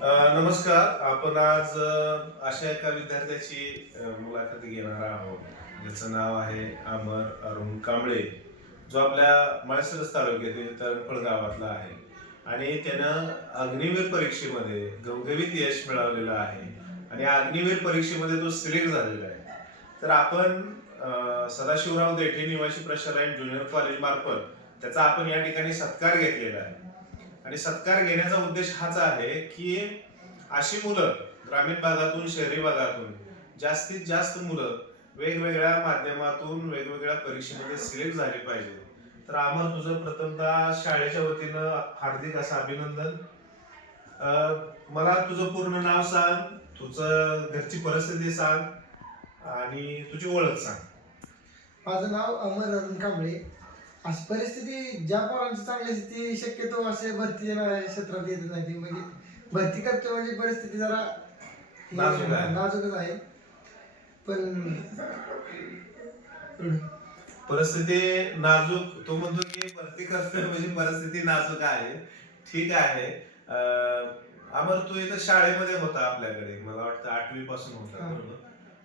नमस्कार. आपण आज अशा एका विद्यार्थ्याची मुलाखत घेणार आहोत. ज्याचं नाव आहे अमर अरुण कांबळे. जो आपल्या माळसरस तालुक्यातील तळफळ गावातला आहे. आणि त्यानं अग्निवीर परीक्षेमध्ये गवगवीत यश मिळवलेलं आहे. आणि अग्निवीर परीक्षेमध्ये तो सिलेक्ट झालेला आहे. तर आपण सदाशिवराव देठे निवासी प्रशालायन ज्युनियर कॉलेज मार्फत त्याचा आपण या ठिकाणी सत्कार घेतलेला आहे. आणि सत्कार घेण्याचा उद्देश हाच आहे की अशी मुलं ग्रामीण भागातून शहरी भागातून जास्तीत जास्त मुलं वेगवेगळ्या माध्यमातून वेगवेगळ्या परीक्षेमध्ये सिलेक्ट झाली पाहिजे. तर आम्हाला तुझं प्रथमतः शाळेच्या वतीनं हार्दिक असं अभिनंदन. मला तुझं पूर्ण नाव सांग तुझं घरची परिस्थिती सांग आणि तुझी ओळख सांग. माझं नाव अमर अरुण कांबळे. अशी परिस्थिती ज्या पोरांची चांगली असते ती शक्यतो असे भरती ना- क्षेत्रात येत नाही. ती म्हणजे भरती करतो म्हणजे परिस्थिती जरा नाजूक आहे. नाजूकच आहे. पण परिस्थिती नाजूक तो म्हणतो की भरती करतोय म्हणजे परिस्थिती नाजूक आहे. ठीक आहे. अं, अमर तू इथं शाळेमध्ये होता आपल्याकडे मला वाटतं आठवी पासून होता हा. बरोबर?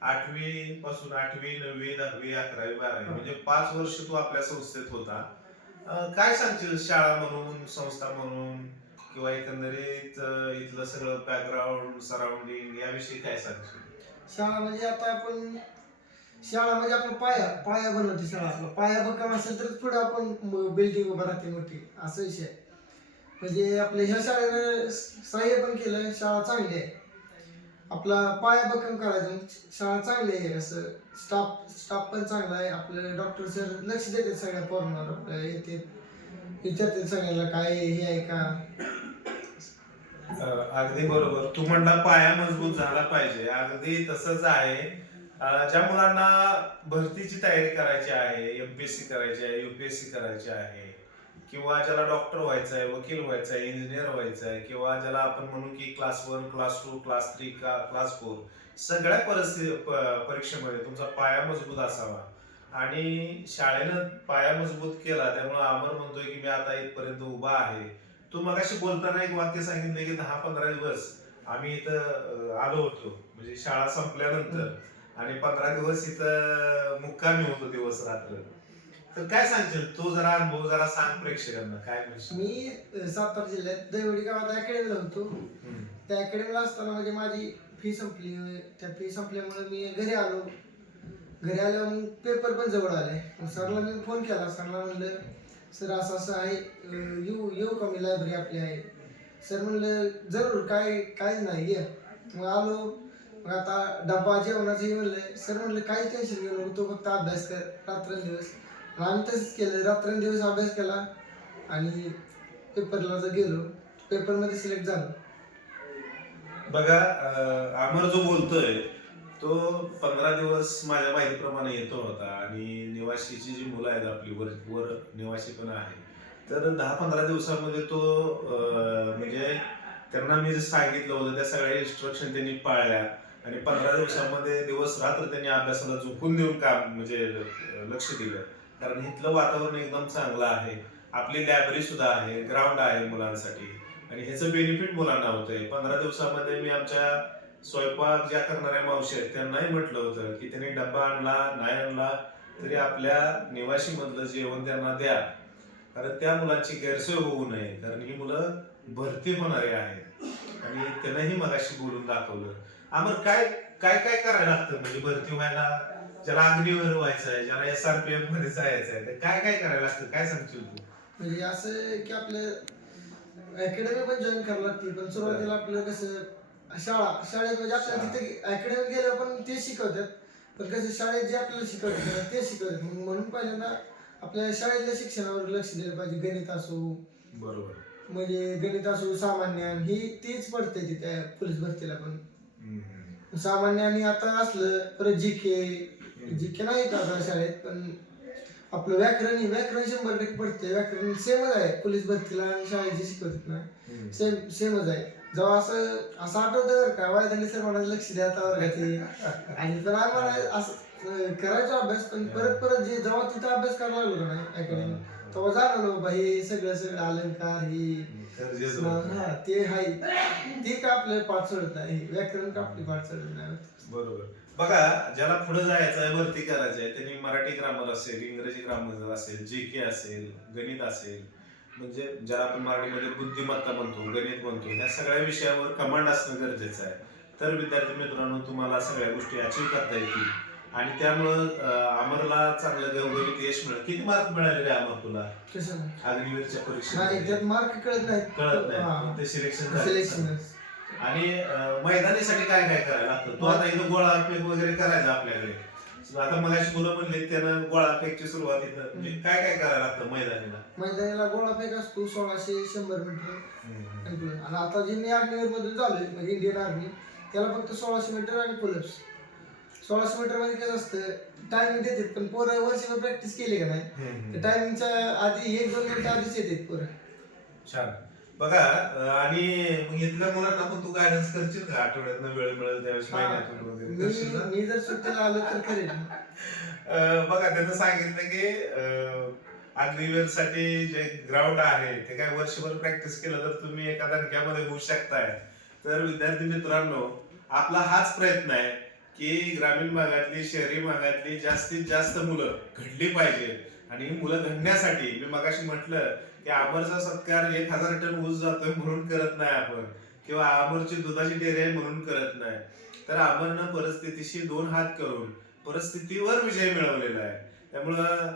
आठवी पासून आठवी नववी दहावी अकरावी बारावी म्हणजे पाच वर्ष तू आपल्या संस्थेत होता. अं, काय सांगशील शाळा म्हणून संस्था म्हणून किंवा एकंदरीत अं, इथलं सगळं बॅकग्राऊंड सराउंडिंग याविषयी काय सांगशील? शाळा म्हणजे आता आपण शाळा म्हणजे आपला पाया पाया बनवते शाळा आपला. पाया भक्कम असेल तर पुढे आपण बिल्डिंग उभा राहते मोठी. असा विषय. आहे. म्हणजे आपल्या ह्या शाळेनं सहाय्य पण केलं शाळा चांगली आहे. आपला पाया बकन करायचं शाळा चांगली आहे असं स्टाफ स्टाफ पण चांगला आहे आपलं डॉक्टर सर लक्ष देतात सगळ्या पोरांवर येते विचारतात सगळ्याला काय हे आहे का? अगदी बरोबर. तू म्हणला पाया मजबूत झाला पाहिजे. अगदी तसंच आहे. ज्या मुलांना भरतीची तयारी करायची आहे एमपीएससी करायची आहे युपीएससी करायची आहे किंवा ज्याला डॉक्टर व्हायचं आहे वकील व्हायचं आहे इंजिनियर व्हायचं आहे किंवा ज्याला आपण म्हणू की class one class two class three class four सगळ्या परिस्थिती परीक्षेमध्ये तुमचा पाया मजबूत असावा. आणि शाळेनं पाया मजबूत केला त्यामुळे अमर म्हणतोय की मी आता इथपर्यंत उभा आहे. तू मगाशी बोलताना एक वाक्य सांगितलं की दहा पंधरा दिवस आम्ही इथं आलो होतो. म्हणजे शाळा संपल्यानंतर. आणि पंधरा दिवस इथं मुक्कामी होतो दिवस रात्र. तर काय सांगशील? तो जरा अनुभव जरा सांग प्रेक्षकांना. काय म्हणशील? मी अ, सातारा जिल्ह्यात दैवडी गावात अकॅडमीला होतो. हम्म. त्या अकॅडमीला असताना म्हणजे माझी फी संपली. त्या फी संपल्यामुळे मी घरी आलो. घरी आल्यावर मग पेपर पण जवळ आले. मग सरला मी फोन केला. सरला म्हणलं सर असं असं आहे. अं, येऊ येऊ का मी लायब्ररी आपली आहे? सर म्हणलं जरूर काय काय नाही. ये. मग आलो. मग आता डबा जेवणाचंही म्हणलं. सर म्हणलं काही टेन्शन घेऊ नको. तू फक्त अभ्यास कर. रात्रंदिवस. मग आम्ही तसंच केलं रात्रंदिवस अभ्यास केला आणि पेपरला जर गेलो पेपरमध्ये सिलेक्ट झालो. बघा आमर जो बोलतोय तो पंधरा दिवस माझ्या माहितीप्रमाणे येतो होता आणि निवासीची जी मुलं आहेत आपली वर वर निवासी पण आहे तर दहा पंधरा दिवसामध्ये तो म्हणजे त्यांना मी जे सांगितलं होतं त्या सगळ्या इन्स्ट्रक्शन त्यांनी पाळल्या आणि पंधरा दिवसामध्ये दिवस रात्र त्यांनी अभ्यासाला झोपून देऊन काम म्हणजे लक्ष दिलं. कारण इथलं वातावरण एकदम चांगलं आहे. आपली लायब्ररी सुद्धा आहे ग्राउंड आहे मुलांसाठी. आणि ह्याचं बेनिफिट मुलांना होतंय. पंधरा दिवसामध्ये मी आमच्या स्वयंपाक ज्या करणाऱ्या मावशी आहेत त्यांनाही म्हटलं होतं की त्यांनी डब्बा आणला नाही आणला तरी आपल्या निवासी मधलं जेवण त्यांना द्या. कारण त्या मुलांची गैरसोय होऊ नये. कारण ही मुलं भरती होणारी आहेत. आणि त्यांनाही मगाशी बोलून दाखवलं. आम्हाला काय काय काय करायला लागतं? म्हणजे भरती व्हायला ज्याला अग्निवर व्हायचं आहे ज्याला एस आर पी एफमध्ये जायचं आहे तर काय काय करायला लागतं? काय सांगशील तू? म्हणजे असं की आपलं अकॅडमी पण जॉईन करावं लागते पण सुरुवातीला आपलं कसं शाळा शाळेत म्हणजे आपल्याला तिथे अकॅडमी गेलं पण ते शिकवतात पण कसं शाळेत जे आपल्याला शिकवतात ते शिकवतात. मग म्हणून पहिल्यांदा आपल्या शाळेतल्या शिक्षणावर लक्ष दिलं पाहिजे. गणित असो बरोबर. म्हणजे गणित असो सामान्य ही तीच पडते तिथे पोलीस भरतीला पण. सामान्य आणि आता असलं परत जी के जी के नाही आता शाळेत पण आपलं व्याकरण ही व्याकरण शंभर टक्के पडते व्याकरण सेमच आहे. पोलीस भरतीला आणि शाळेत जे शिकवतात ना. सेम सेमच आहे. जेव्हा असं असं आठवतं बरं का वायदांनी सर म्हणाले लक्ष द्या आता वर्गात आणि पण आम्हाला असं करायचा अभ्यास पण परत परत जे जेव्हा तिथं अभ्यास करायला लागलो ना अकॅडमी तेव्हा जाणवलं बाबा हे सगळं सगळं अलंकार हे. हा ते हाय ते का आपल्याला पाठ सोडत नाही? व्याकरण का आपली पाठ सोडत नाही? बरोबर. बघा ज्याला पुढे जायचं आहे भरती करायचं आहे त्यांनी मराठी ग्रामर असेल इंग्रजी ग्रामर असेल जी के असेल गणित असेल म्हणजे ज्याला आपण मराठीमध्ये बुद्धिमत्ता म्हणतो गणित म्हणतो या सगळ्या विषयावर कमांड असणं गरजेचं आहे. तर विद्यार्थी मित्रांनो तुम्हाला सगळ्या गोष्टी अचीव करता येतील. आणि त्यामुळं अमरला चांगलं गवगवीत यश मिळेल. किती मार्क मिळालेले अमर तुला? नाही. अग्निवीरच्या नाही परीक्षेत मार्क कळत नाहीत. कळत नाही ते सिलेक्शन सिलेक्शन आणि मैदानीसाठी काय काय करायला लागतं? तू आता इथं गोळा फेक वगैरे करायचा आपल्याकडे. आता मगाशी मुलं म्हणले त्यानं गोळा फेकची सुरुवात इथं. म्हणजे काय काय करायला लागतं मैदानीला? मैदानीला गोळा फेक असतो सोळाशे शंभर मीटर आणि आता जे मी अग्निवीर मधून झालोय म्हणजे इंडियन आर्मी त्याला फक्त सोळाशे मीटर आणि पुलप्स सोळाशे मीटरमध्ये कसं असतं टायमिंग देतात पण पोरं वर्षभर प्रॅक्टिस केली का नाही? टायमिंगच्या आधी एक दोन मिनिटं आधीच येतात पोरं. छान. बघा आणि मग इथल्या मुलांना पण तू गायडन्स करशील का आठवड्यातनं वेळ मिळेल त्यावेळेस. महिन्यातून वगैरे करशील मी ना? मी जर सुट्टीला आलो तर करेन अं, बघा त्यानं सांगितलं की अग्निवीरसाठी जे ग्राउंड आहे ते काय वर्षभर प्रॅक्टिस केलं तर तुम्ही एका दणक्यामध्ये होऊ शकताय तर विद्यार्थी मित्रांनो आपला हाच प्रयत्न आहे की ग्रामीण भागातली शहरी भागातली जास्तीत जास्त मुलं घडली पाहिजे आणि ही मुलं घडण्यासाठी मी मगाशी म्हटलं की आमरचा सत्कार एक हजार टन ऊस जातोय म्हणून करत नाही आपण. किंवा आमरची दुधाची डेअरी आहे म्हणून करत नाही. तर आमरनं परिस्थितीशी दोन हात करून परिस्थितीवर विजय मिळवलेला आहे. त्यामुळं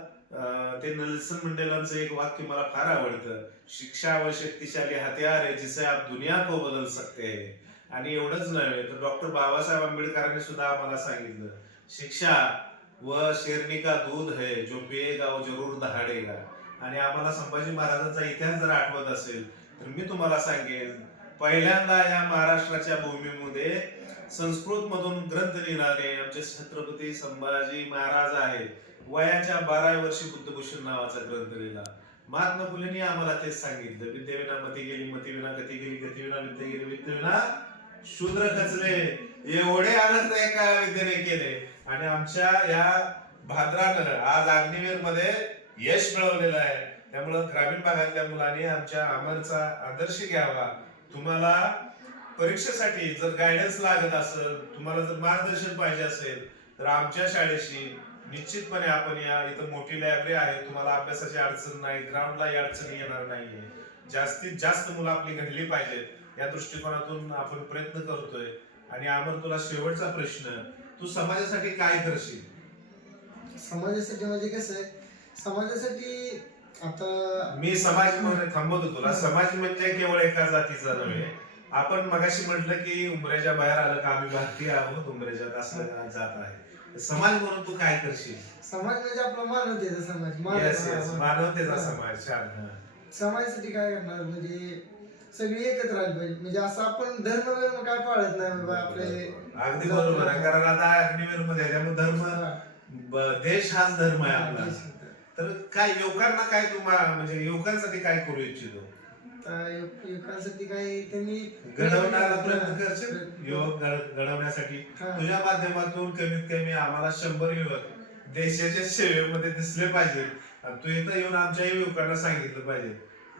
ते नेल्सन मंडेलांचं एक वाक्य मला फार आवडतं. शिक्षा व शक्तिशाली हत्यार आहे जिसे आप दुनिया को बदल सकते आणि एवढंच नव्हे तर डॉक्टर बाबासाहेब आंबेडकरांनी सुद्धा आम्हाला सांगितलं. शिक्षा व शेरनी का दूध है जो पिएगा वो जरूर दहाडेगा. आणि आम्हाला संभाजी महाराजांचा इतिहास जर आठवत असेल तर मी तुम्हाला सांगेन पहिल्यांदा या महाराष्ट्राच्या भूमीमध्ये संस्कृत मधून ग्रंथ लिहिणारे आमचे छत्रपती संभाजी महाराज आहेत. वयाच्या बाराव्या वर्षी बुद्धभूषण नावाचा ग्रंथ लिहिला. महात्मा फुलेंनी आम्हाला तेच सांगितलं विद्येविना मती गेली मती विना गती गेली गती विना विद्या गेली विद्येविना शूद्र खचले. एवढे आनंद एका विद्येने केले. आणि आमच्या या भाद्रानं आज अग्निवीरमध्ये यश मिळवलेलं आहे. त्यामुळं ग्रामीण भागातल्या मुलांनी आमच्या अमरचा आदर्श घ्यावा. तुम्हाला परीक्षेसाठी जर गायडन्स लागत असेल तुम्हाला जर मार्गदर्शन पाहिजे असेल तर आमच्या शाळेशी निश्चितपणे आपण या इथं मोठी लायब्ररी आहे. तुम्हाला अभ्यासाची अडचण नाही ग्राउंडला अडचणी येणार नाहीये. जास्तीत जास्त मुलं आपली घडली पाहिजेत. या दृष्टिकोनातून आपण प्रयत्न करतोय. आणि अमर तुला शेवटचा प्रश्न तू समाजासाठी काय करशील? समाजासाठी म्हणजे कसं आहे? समाजासाठी आता मी समाज म्हणून थांबवतो तुला. समाज म्हणजे केवळ एका जातीचा नव्हे. आपण मगाशी म्हटलं की उमरेच्या बाहेर आलं का आम्ही भारतीय आहोत उमरेच्यात असं जात आहे. समाज म्हणून तू काय करशील? समाज म्हणजे आपला मानवतेचा समाज मानव- मानवतेचा. समाज छान हा. समाजासाठी काय करणार? म्हणजे सगळी एकत्र आली पाहिजे. म्हणजे असं आपण धर्म काय पाळत नाही बाबा आपले. अगदी बरोबर आहे. कारण आता अग्निवीरमध्ये त्यामुळे धर्म ब- देश हाच धर्म आहे आपला. तर काय युवकांना काय तुम्हा म्हणजे युवकांसाठी काय करू इच्छितो? आता युवकांसाठी काय त्यांनी प्रयत्न करशील? युवक घड- घडवण्यासाठी? हा. तुझ्या माध्यमातून कमीत कमी आम्हाला शंभर युवक देशाच्या सेवेमध्ये दिसले पाहिजेत आणि तू इथं येऊन आमच्या युवकांना सांगितलं पाहिजे.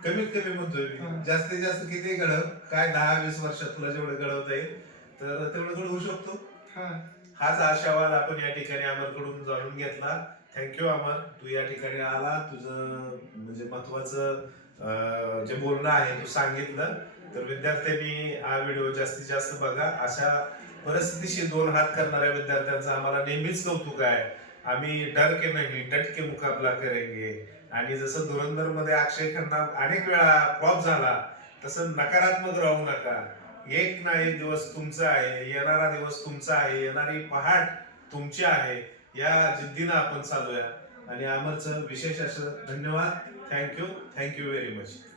कमीत कमी म्हणतोय हा. मी जास्तीत जास्त किती घडव काय दहा वीस वर्षात तुला जेवढं घडवता येईल तर तेवढं घडवू शकतो. हा. हाच आशावाद आपण या ठिकाणी अमरकडून जाणून घेतला. थँक्यू अमर तू या ठिकाणी आला. तुझं म्हणजे महत्वाचं जे बोलणं आहे तू सांगितलं. तर विद्यार्थ्यांनी हा व्हिडिओ जास्तीत जास्त बघा. अशा परिस्थितीशी दोन हात करणाऱ्या विद्यार्थ्यांचं आम्हाला नेहमीच कौतुक आहे. आम्ही डर के नाही डट के मुकाबला करेंगे. आणि जसं धुरंधरमध्ये अक्षय खन्ना अनेक वेळा फ्लॉप झाला तसं नकारात्मक राहू नका. एक ना एक दिवस तुमचा आहे येणारा दिवस तुमचा आहे येणारी पहाट तुमची आहे. या जिद्दीनं आपण चालूया. आणि अमरचं विशेष असं धन्यवाद. Thank you thank you very much